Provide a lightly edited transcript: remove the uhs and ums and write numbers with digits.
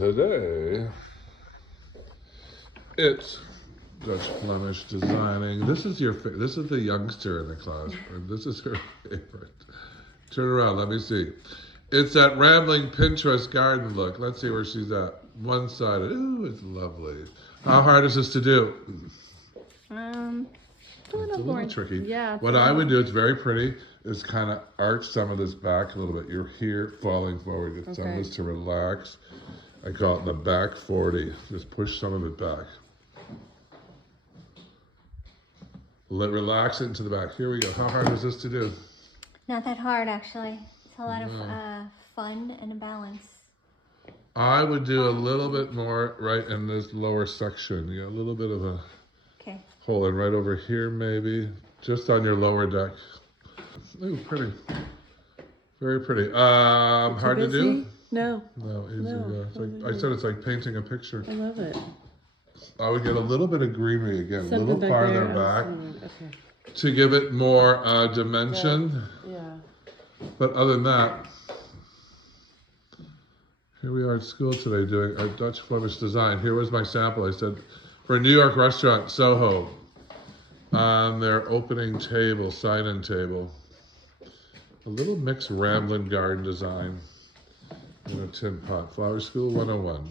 today it's Dutch Flemish designing. This is this is the youngster in the class. This is her favorite. Turn around, let me see. It's that rambling Pinterest garden look. Let's see where she's at. One-sided. Ooh, it's lovely. How hard is this to do? It's a little more tricky. Yeah. What I would do, it's very pretty, is kind of arch some of this back a little bit. You're here falling forward. Get some of this to relax. I call it the back 40. Just push some of it back. Relax it into the back. Here we go. How hard is this to do? Not that hard, actually. It's a lot of fun and a balance. I would do a little bit more right in this lower section. You got a little bit of a hole in right over here, maybe. Just on your lower deck. Ooh, pretty. Very pretty. Hard to do? No. No, easy. Yeah. It's like, I said it's like painting a picture. I love it. I would get a little bit of greenery again, a little back farther there. back to give it more dimension. Yeah. But other than that, here we are at school today doing a Dutch Flemish design. Here was my sample. I said, for a New York restaurant, Soho, on their opening table, sign-in table, a little mixed rambling garden design in a tin pot. Flower School 101.